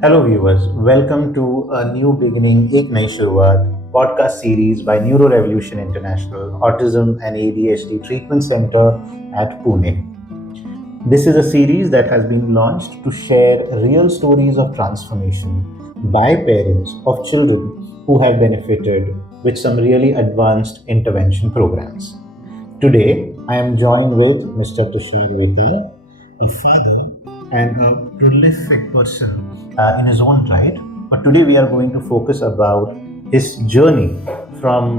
Hello viewers, welcome to a new beginning एक नई शुरुआत podcast series by Neuro Revolution International Autism and ADHD Treatment Center at Pune. This is a series that has been launched to share real stories of transformation by parents of children who have benefited with some really advanced intervention programs. Today, I am joined with Mr. Tushar Vetia, a father and a prolific person in his own right. But today we are going to focus about his journey from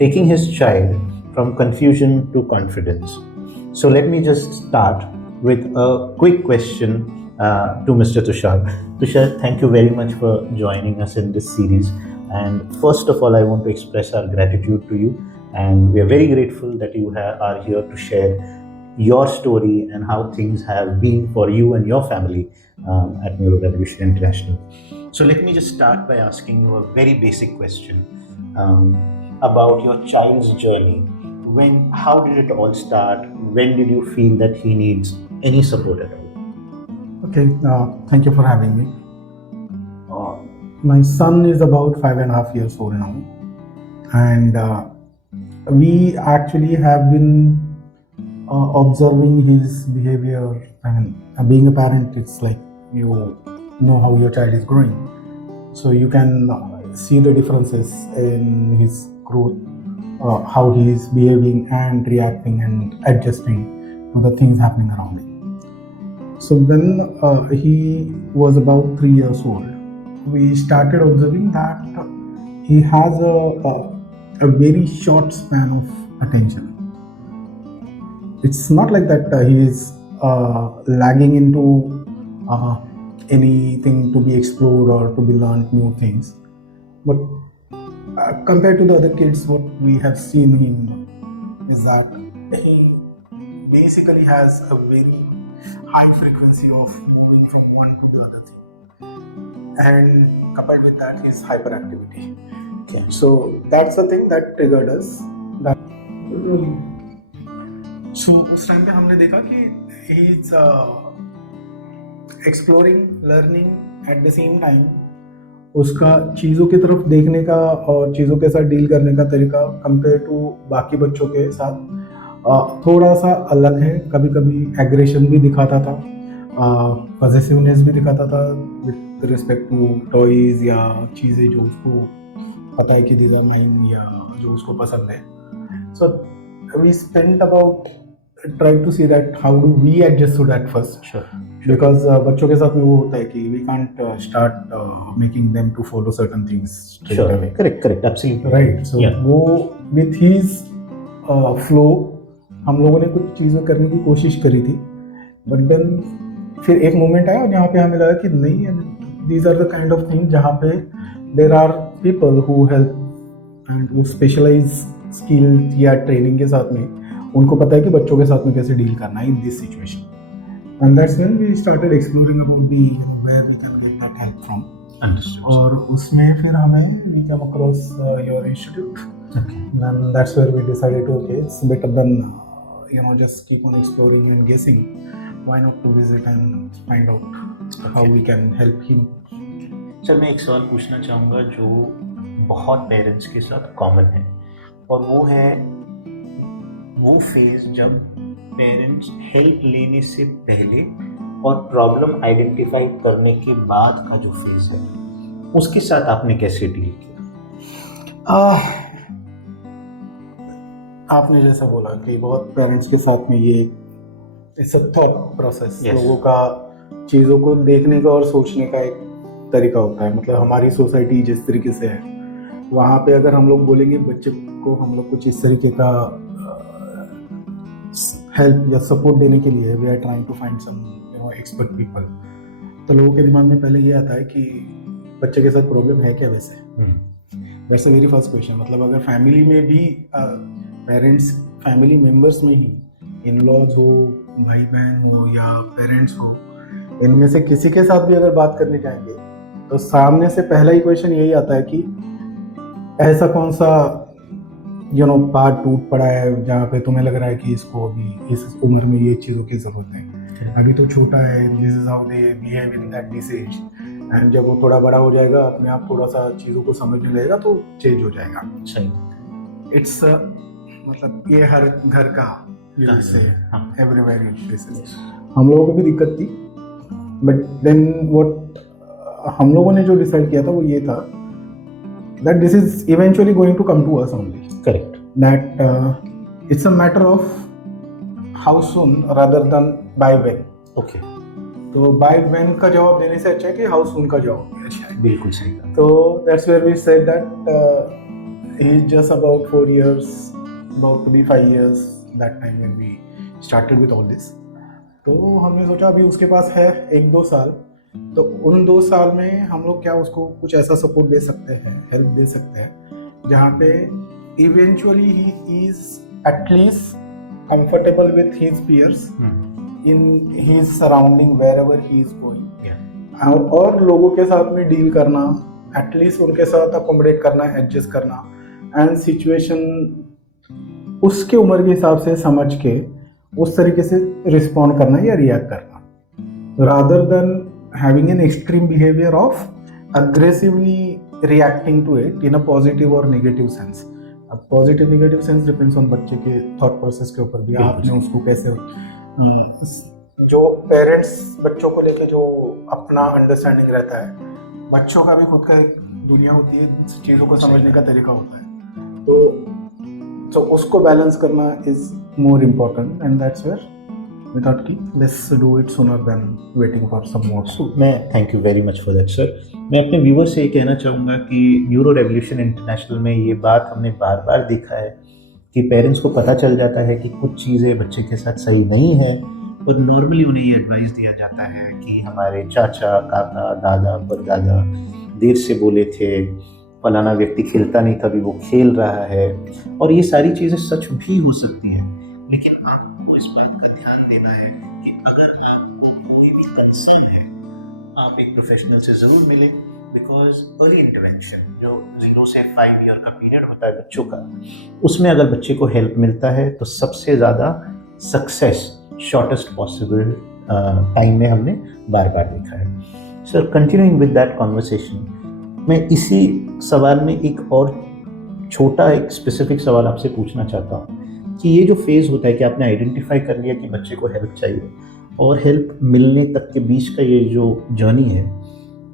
taking his child from confusion to confidence. So let me just start with a quick question to Mr. Tushar. Tushar, thank you very much for joining us in this series. And first of all, I want to express our gratitude to you. And we are very grateful that you are here to share your story and how things have been for you and your family at Neuro Revolution International. So let me just start by asking you a very basic question about your child's journey. How did it all start? When did you feel that he needs any support at all? Okay, thank you for having me. My son is about 5.5 years old now, and we actually have been observing his behavior. I mean, being a parent, it's like you know how your child is growing, so you can see the differences in his growth, how he is behaving and reacting and adjusting to the things happening around him. So when he was about 3 years old, we started observing that he has a very short span of attention. It's not like that he is lagging into anything to be explored or to be learned new things. But compared to the other kids, what we have seen him is that he basically has a very high frequency of moving from one to the other thing. And coupled with that, his hyperactivity. Okay. So that's the thing that triggered us. So उस time पे हमने देखा कि he is exploring, learning at the same time. उसका चीज़ों की तरफ देखने का और चीज़ों के साथ डील करने का तरीका कंपेयर टू बाकी बच्चों के साथ थोड़ा सा अलग है. कभी कभी एग्रेशन भी दिखाता था, पॉसेसिवनेस भी दिखाता था विद रिस्पेक्ट टू टॉयज या चीज़ें जो उसको पता है कि दीज आर माइन या जो उसको पसंद है. So we spent about trying to see that how do we adjust to that first. Sure. Because बच्चों के साथ में वो होता है कि we can't start making them to follow certain things straight away. Correct, absolutely. Right. So वो with his flow हम लोगों ने कुछ चीज़ें करने की कोशिश करी थी, but then फिर एक मोमेंट आया जहाँ पे हमें लगा कि नहीं, these are the kind of things जहाँ पे there are people who help and who specialize skill या ट्रेनिंग के साथ में उनको पता है कि बच्चों के साथ में कैसे डील करना है in this situation. And that's when we started exploring about the where we can get that help from. और उसमें फिर हमें we come across your institute. And that's where we decided okay it's better than just keep on exploring and guessing. Why not to visit and find out how we can help him. Sir, मैं एक सवाल पूछना चाहूँगा जो बहुत parents के साथ common है, और वो है वो फेज जब पेरेंट्स हेल्प लेने से पहले और प्रॉब्लम आइडेंटिफाई करने के बाद का जो फेज है, उसके साथ आपने कैसे डील किया? आपने जैसा बोला कि बहुत पेरेंट्स के साथ में ये इट्स अ थॉट प्रोसेस. लोगों का चीज़ों को देखने का और सोचने का एक तरीका होता है. मतलब हमारी सोसाइटी जिस तरीके से है, वहाँ पे अगर हम लोग बोलेंगे बच्चे को हम लोग कुछ इस तरीके का हेल्प या सपोर्ट देने के लिए we are trying to find some expert people, तो लोगों के दिमाग में पहले ये आता है कि बच्चे के साथ प्रॉब्लम है क्या. वैसे that's a very first question. मतलब अगर फैमिली में भी पेरेंट्स फैमिली मेम्बर्स में ही इन लॉज हो, भाई बहन हो या पेरेंट्स हो, इनमें से किसी के साथ भी अगर बात करने जाएंगे तो सामने से पहला ही क्वेश्चन यही आता है कि ऐसा कौन सा पार्ट टूट पड़ा है जहाँ पे तुम्हें लग रहा है कि इसको अभी इस उम्र में ये चीज़ों की ज़रूरत है. अभी तो छोटा है. This is how they behave in that this age. And जब वो थोड़ा बड़ा हो जाएगा अपने आप थोड़ा सा चीज़ों को समझने लगेगा तो चेंज हो जाएगा। सही। इट्स मतलब ये हर घर का से एवरीवेयर फेसेस। हम लोगों को भी दिक्कत थी, बट देन व्हाट हम लोगों ने जो डिसाइड किया था वो ये था that this is eventually going to come to us only. Correct. That it's a matter of how soon rather than by when. Okay. तो by when का जवाब देने से अच्छा है कि how soon का जवाब देना अच्छा है। बिल्कुल सही। तो that's where we said that he is just about 4 years, about to be 5 years that time when we started with all this. तो हमने सोचा अभी उसके पास है 1-2 साल, तो उन 2 साल में हम लोग क्या उसको कुछ ऐसा सपोर्ट दे सकते हैं, हेल्प दे सकते हैं जहाँ पे eventually he is at least comfortable with his peers in his surrounding wherever he is going, और लोगों के साथ में डील करना, एटलीस्ट उनके साथ अकोमोडेट करना, एडजस्ट करना एंड सिचुएशन उसके उम्र के हिसाब से समझ के उस तरीके से रिस्पॉन्ड करना या रिएक्ट करना, rather than having an extreme behavior of aggressively reacting to it in a positive or negative sense. अब positive negative sense depends on बच्चे के thought process के ऊपर भी, आपने उसको कैसे जो पेरेंट्स बच्चों को लेके जो अपना अंडरस्टैंडिंग रहता है, बच्चों का भी खुद का दुनिया होती है, चीज़ों को समझने का तरीका होता है, तो उसको बैलेंस करना is more important and that's where we thought कि let's do it sooner than waiting for some more. मैं thank you very much for that sir. मैं अपने व्यूअर से ये कहना चाहूँगा कि न्यूरो रेवोल्यूशन इंटरनेशनल में ये बात हमने बार बार देखा है कि पेरेंट्स को पता चल जाता है कि कुछ चीज़ें बच्चे के साथ सही नहीं है, और नॉर्मली उन्हें ये एडवाइस दिया जाता है कि हमारे चाचा, काका, दादा, परदादा देर से बोले थे, फलाना व्यक्ति खेलता नहीं था, अभी वो खेल रहा है, और ये सारी चीज़ें सच भी हो सकती हैं, लेकिन आपको इस बात का ध्यान देना है कि अगर आपको कोई भी कंसर्न है, आप एक प्रोफेशनल से ज़रूर मिलें, बिकॉज अर्ली इंटरवेंशन जो 0 से 5 ईयर का पीरियड होता है बच्चों का, उसमें अगर बच्चे को हेल्प मिलता है तो सबसे ज़्यादा सक्सेस शॉर्टेस्ट पॉसिबल टाइम में हमने बार बार देखा है। Sir, continuing with that conversation, मैं इसी सवाल में एक और छोटा एक स्पेसिफिक सवाल आपसे पूछना चाहता हूँ कि ये जो फेज़ होता है कि आपने आइडेंटिफाई कर लिया कि बच्चे को हेल्प चाहिए और हेल्प मिलने तक के बीच का ये जो जर्नी है,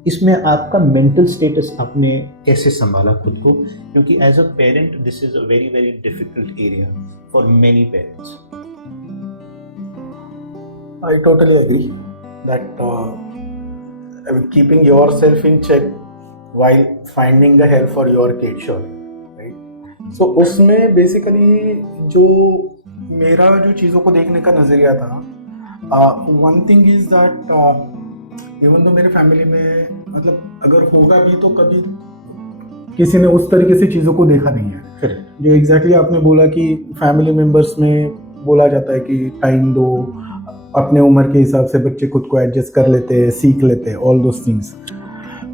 इसमें आपका मेंटल स्टेटस आपने कैसे संभाला खुद को? क्योंकि as a parent this is a very very difficult area for many parents. I totally agree that keeping yourself in check while finding the help for your kid, sure, right? So उसमें basically जो मेरा जो चीज़ों को देखने का नज़रिया था, one thing is that even though मेरे फैमिली में मतलब अगर होगा भी तो कभी किसी ने उस तरीके से चीज़ों को देखा नहीं है। जो एग्जैक्टली आपने बोला कि फैमिली मेम्बर्स में बोला जाता है कि टाइम दो, अपने उम्र के हिसाब से बच्चे खुद को एडजस्ट कर लेते हैं, सीख लेते हैं, all those things,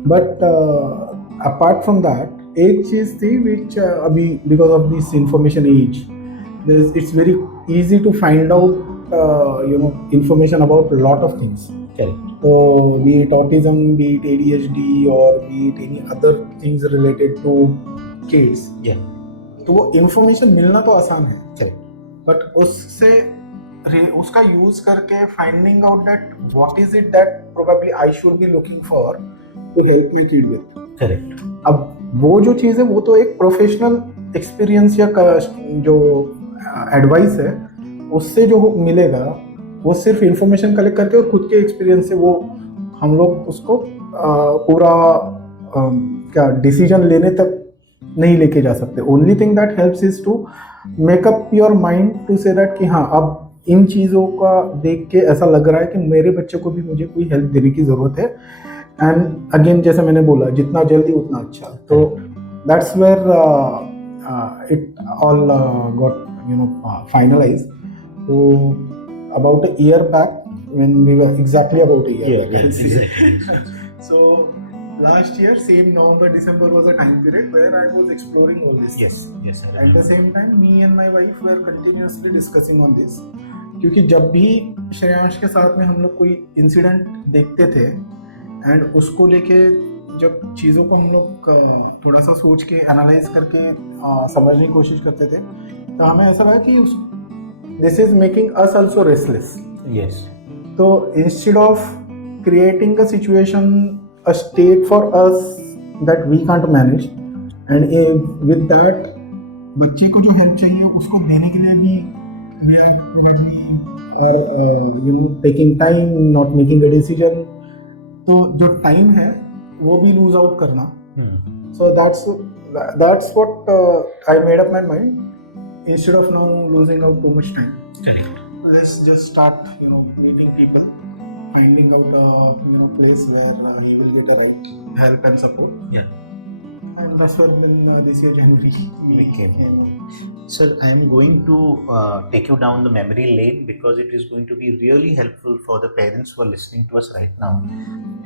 but apart from that एक चीज़ थी विच अभी because of this information as it's very easy to find out information about a lot of things. So be it autism, be it ADHD, or be it any other things related to kids, तो वो information मिलना तो आसान है, but उसका use करके finding out that what is it that probably I should be looking for to help my kid with. Correct. अब वो जो चीज़ है वो तो एक प्रोफेशनल एक्सपीरियंस या जो एडवाइस है उससे जो मिलेगा वो सिर्फ इंफॉर्मेशन कलेक्ट करके और खुद के एक्सपीरियंस से वो हम लोग उसको पूरा क्या डिसीजन लेने तक नहीं लेके जा सकते। Only thing that helps is to make up your mind to say that कि हाँ अब इन चीज़ों का देख के ऐसा लग रहा है कि मेरे बच्चे को भी मुझे कोई हेल्प देने की ज़रूरत है, एंड अगेन जैसे मैंने बोला जितना जल्दी उतना अच्छा। तो that's where it all got finalised. So about a year back, when we were exactly about a year back. Exactly. So last year, same November, December was a time period where I was exploring all this. Yes. At the same time, me and my wife were continuously discussing on this. क्योंकि जब भी श्रेयांश के साथ में हम लोग कोई incident देखते थे एंड उसको लेके जब चीज़ों को हम लोग थोड़ा सा सोच के एनालाइज करके समझने की कोशिश करते थे, तो हमें ऐसा लगा कि this is making us also restless. Yes. तो instead of creating a situation, a state for us that we can't manage, and with that बच्चे को जो हेल्प चाहिए उसको देने के लिए भी we are probably taking time, not making a decision. तो जो टाइम है वो भी लूज आउट करना. So that's what I made up my mind. Instead of now losing out too much time, Correct. let's just start meeting people, finding out a place where he will get the right help and support. Yeah. And that's where then this year January We came in. Sir, I am going to take you down the memory lane because it is going to be really helpful for the parents who are listening to us right now.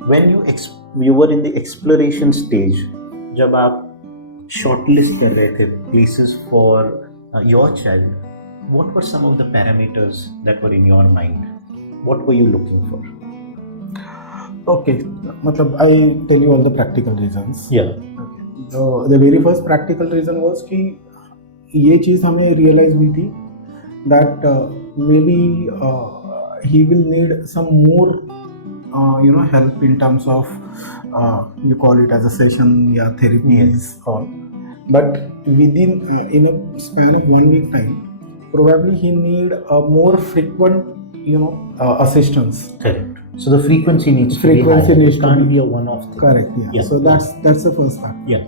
When you were in the exploration stage, जब आप shortlist कर रहे थे places for your child, what were some of the parameters that were in your mind? What were you looking for? Okay, मतलब I tell you all the practical reasons. Yeah. The very first practical reason was कि ये चीज़ हमें realize हुई थी that maybe he will need some more help in terms of you call it as a session या therapies all, but within in a span of 1 week time probably he need a more frequent assistance. Correct. So the frequency needs to be higher. It can't be a one-off thing. Correct. Yeah. So that's the first factor. Yeah.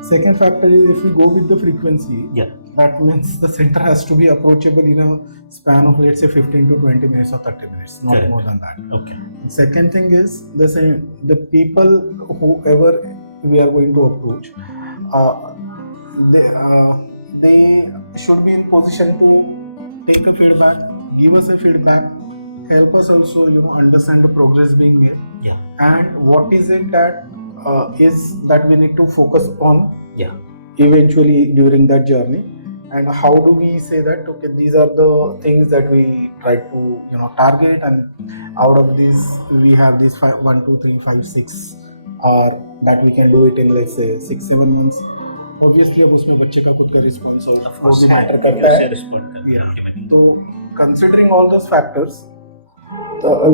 Second factor is if we go with the frequency, Yeah. that means the center has to be approachable in a span of let's say 15 to 20 minutes or 30 minutes, not Correct. more than that. Okay. Second thing is the people whoever we are going to approach, they should be in position to take a feedback, give us a feedback, help us also understand the progress being made. Yeah. And what is it that is that we need to focus on. Yeah. Eventually during that journey, and how do we say that okay, these are the things that we try to target, and out of these we have these 1 2 3 5 6, or that we can do it in let's say 6-7 months. Obviously अब उसमें बच्चे का खुद का response matter करता है. तो considering all those factors,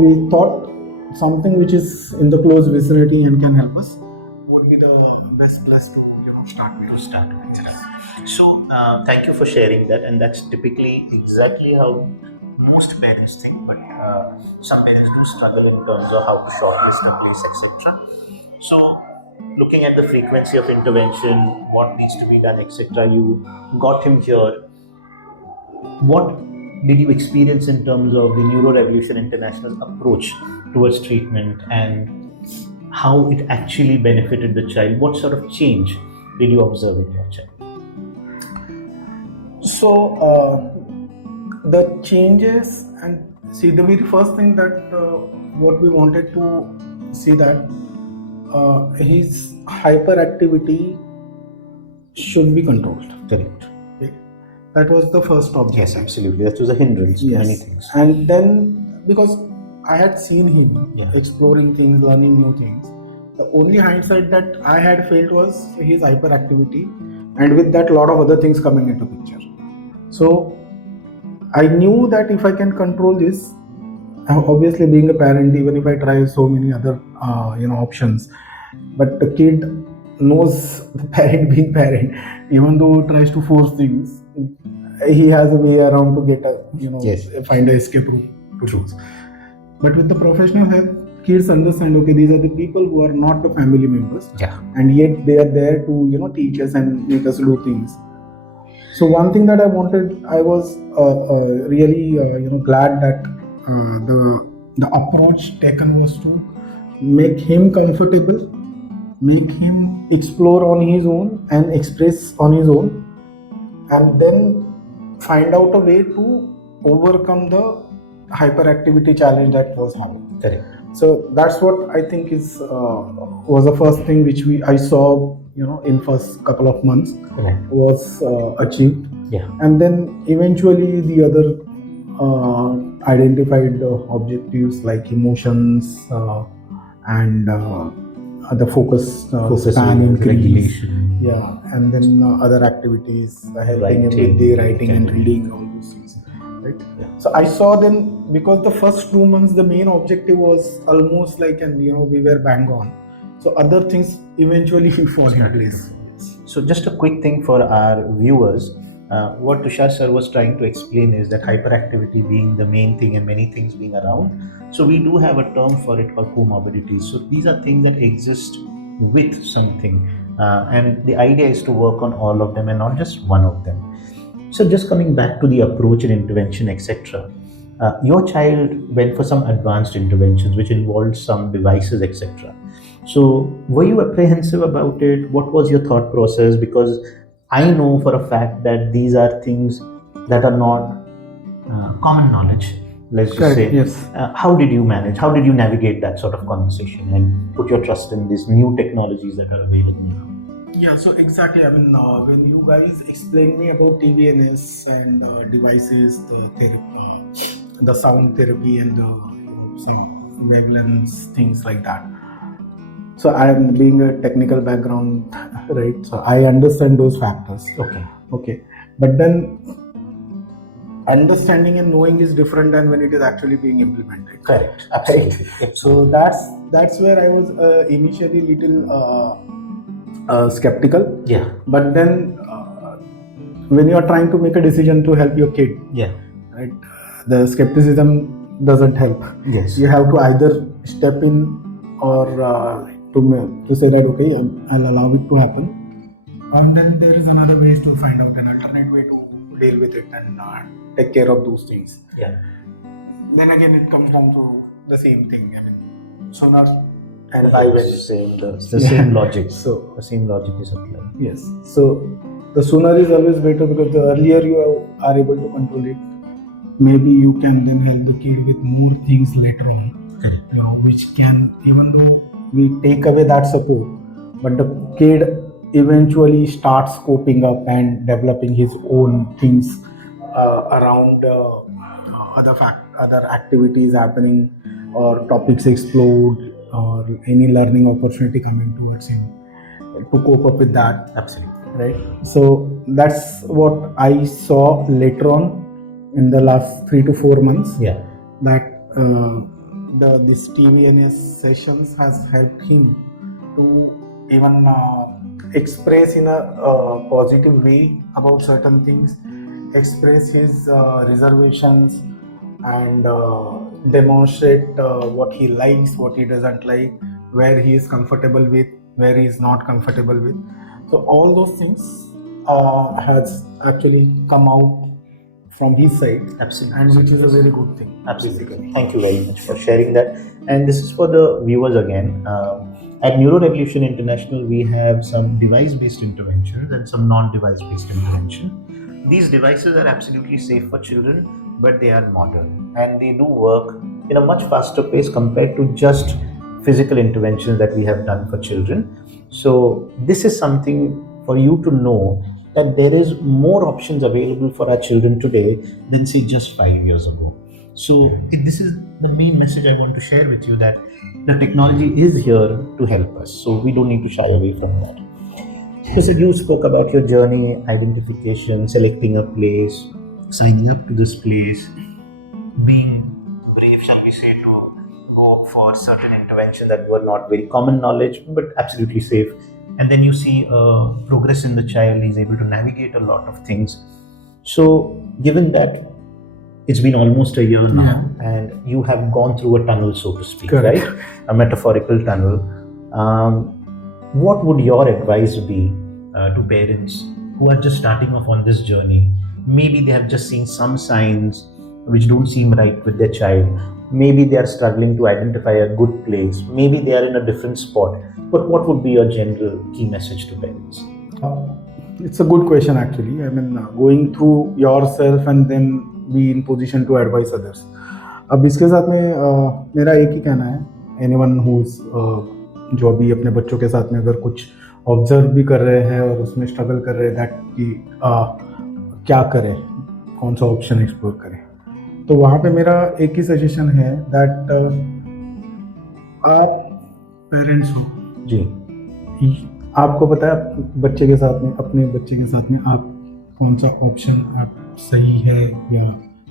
we thought something which is in the close vicinity and can help us would be the best place to start with. So thank you for sharing that, and that's typically exactly how most parents think, but some parents do struggle in terms of how to shortlist the place, etc. So looking at the frequency of intervention, what needs to be done, etc. You got him here. What did you experience in terms of the Neuro Revolution International's approach towards treatment, and how it actually benefited the child? What sort of change did you observe in your child? So the changes, and see, the very first thing that what we wanted to see that his hyperactivity should be controlled. Correct. Okay? That was the first objective. Yes, absolutely. That was a hindrance to many things. And then because I had seen him exploring things, learning new things, the only hindsight that I had felt was his hyperactivity, and with that, a lot of other things coming into picture. So I knew that if I can control this, obviously being a parent, even if I try so many other options, but the kid knows the parent being parent, even though tries to force things, he has a way around to get a find a escape route to choose. But with the professional help, kids understand, okay, these are the people who are not the family members, and yet they are there to teach us and make us do things. So one thing that I wanted, I was really glad that the approach taken was to make him comfortable, make him explore on his own and express on his own, and then find out a way to overcome the hyperactivity challenge that was having. Correct. So that's what I think is was the first thing which I saw in first couple of months was achieved. Yeah. And then eventually the other identified objectives like emotions and the Focus span areas, increase. regulation. Yeah, and then other activities, helping him with Writing, the writing and academic. reading, all those things. Right. Yeah. So I saw then, because the first 2 months the main objective was almost like, and we were bang on. So other things eventually fall in place. So just a quick thing for our viewers, what Tushar sir was trying to explain is that hyperactivity being the main thing and many things being around. So we do have a term for it called comorbidities. So these are things that exist with something, and the idea is to work on all of them and not just one of them. So just coming back to the approach and intervention, etc. Your child went for some advanced interventions which involved some devices, etc. So were you apprehensive about it? What was your thought process? Because I know for a fact that these are things that are not common knowledge. Let's just Correct, say, yes. how did you manage? How did you navigate that sort of conversation and put your trust in these new technologies that are available now? Yeah, so exactly. I mean, when you guys explained me about TVNS and devices, the sound therapy, and some wavelengths, things like that. So I am being a technical background, right? So I understand those factors. Okay. But then understanding and knowing is different than when it is actually being implemented. Correct. Absolutely. So that's where I was initially little skeptical. Yeah. But then when you are trying to make a decision to help your kid, Yeah. right, the skepticism doesn't help. Yes. You have to either step in or to say that, okay, I'll allow it to happen, and then there is another way to find out an alternate way to deal with it and take care of those things. Yeah. Then again, it comes down to the same thing. I mean, so not and I will same the same logic. So the same logic is applied. yes. So the sooner is always better, because the earlier you are able to control it, maybe you can then help the kid with more things later on, which can, even though we take away that support, but the kid eventually starts coping up and developing his own things around other activities happening, or topics explode, or any learning opportunity coming towards him, to cope up with that. Absolutely. Right. So that's what I saw later on in the last 3 to 4 months. Yeah. That this TVNS sessions has helped him to even express in a positive way about certain things, express his reservations, and demonstrate what he likes, what he doesn't like, where he is comfortable with, where he is not comfortable with. So all those things has actually come out from his side. Absolutely. And which is a very good thing. Absolutely. Basically. Thank you very much for sharing that. And this is for the viewers again. At Neuro Revolution International, we have some device-based interventions and some non-device-based intervention. These devices are absolutely safe for children, but they are modern and they do work in a much faster pace compared to just physical interventions that we have done for children. So this is something for you to know, that there is more options available for our children today than say just 5 years ago. So this is the main message I want to share with you, that the technology is here to help us. So we don't need to shy away from that. So you spoke about your journey, identification, selecting a place, signing up to this place, being brave, shall we say, to go for certain interventions that were not very common knowledge, but absolutely safe. And then you see progress in the child. He's able to navigate a lot of things. So given that it's been almost a year now, and you have gone through a tunnel, so to speak, Correct. right? A metaphorical tunnel. What would your advice be to parents who are just starting off on this journey? Maybe they have just seen some signs which don't seem right with their child. Maybe they are struggling to identify a good place. Maybe they are in a different spot. But what would be your general key message to parents? It's a good question, actually. I mean, going through yourself and then be in position to advise others. अब इसके साथ में मेरा एक ही कहना है, anyone who's जो अभी अपने बच्चों के साथ में अगर कुछ ऑब्जर्व भी कर रहे हैं और उसमें स्ट्रगल कर रहे हैं, दैट कि क्या करें, कौन सा ऑप्शन एक्सप्लोर करें, तो वहाँ पे मेरा एक ही सजेशन है दैट आप पेरेंट्स हो, जी आपको पता है बच्चे के साथ में, अपने बच्चे के साथ में आप कौन सा ऑप्शन आप सही है या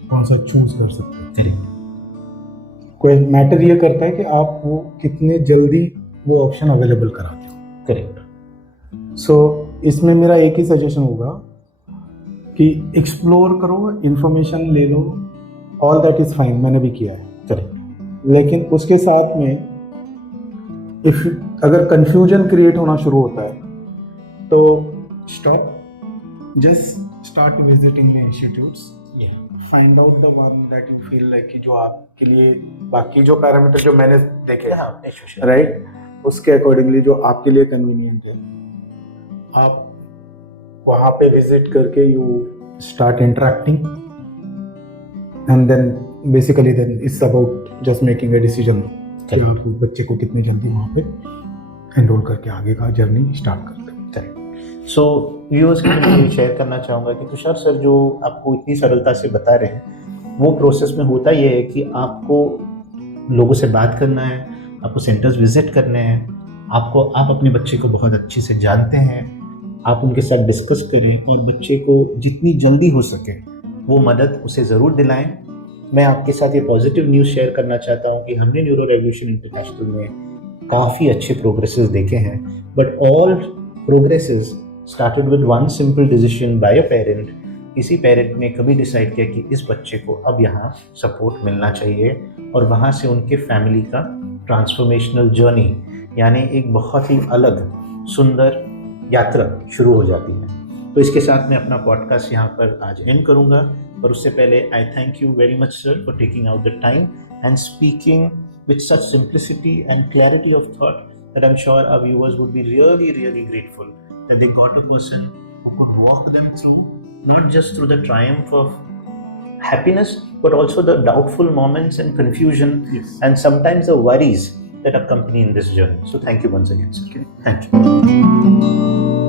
कौन सा चूज कर सकते हैं। करेक्ट कोई मैटर ये करता है कि आप वो कितने जल्दी वो ऑप्शन अवेलेबल कराते हो। करेक्ट सो इसमें मेरा एक ही सजेशन होगा कि एक्सप्लोर करो, इंफॉर्मेशन ले लो, ऑल दैट इज फाइन, मैंने भी किया है। करेक्ट लेकिन उसके साथ में इफ अगर कंफ्यूजन क्रिएट होना शुरू होता है तो stop, just start visiting the institutes, find out the one that you feel like कि जो आपके लिए, बाकी जो पैरामीटर जो मैंने देखे राइट, उसके अकॉर्डिंगली जो आपके लिए कन्वीनियंट है, आप वहाँ पे विजिट करके you start interacting and then basically then it's about just making a decision कि आप बच्चे को कितनी जल्दी वहाँ पे एनरोल करके आगे का जर्नी स्टार्ट करते हैं। करेक्ट। सो व्यूअर्स के लिए मैं शेयर करना चाहूँगा कि तुषार सर जो आपको इतनी सरलता से बता रहे हैं, वो प्रोसेस में होता ये है कि आपको लोगों से बात करना है, आपको सेंटर्स विजिट करने हैं, आप अपने बच्चे को बहुत अच्छे से जानते हैं, आप उनके साथ डिस्कस करें और बच्चे को जितनी जल्दी हो सके वो मदद उसे ज़रूर दिलाएं। मैं आपके साथ ये पॉजिटिव न्यूज़ शेयर करना चाहता हूँ कि हमने न्यूरो रेवोल्यूशन इंटरनेशनल में काफ़ी अच्छे प्रोग्रेसेस देखे हैं, but all progresses started with one simple decision by a parent. किसी पेरेंट ने कभी डिसाइड किया कि इस बच्चे को अब यहाँ सपोर्ट मिलना चाहिए, और वहाँ से उनके फैमिली का ट्रांसफॉर्मेशनल जर्नी यानी एक बहुत ही अलग सुंदर यात्रा शुरू हो जाती है। तो इसके साथ मैं अपना पॉडकास्ट यहाँ पर आज एंड करूँगा, पर उससे पहले आई thank you very much sir for taking out the time and speaking with such simplicity and clarity of thought that I'm sure our viewers would be really, really grateful that they got a person who could walk them through, not just through the triumph of happiness, but also the doubtful moments and confusion and sometimes the worries that accompany in this journey. So thank you once again, sir. Thank you.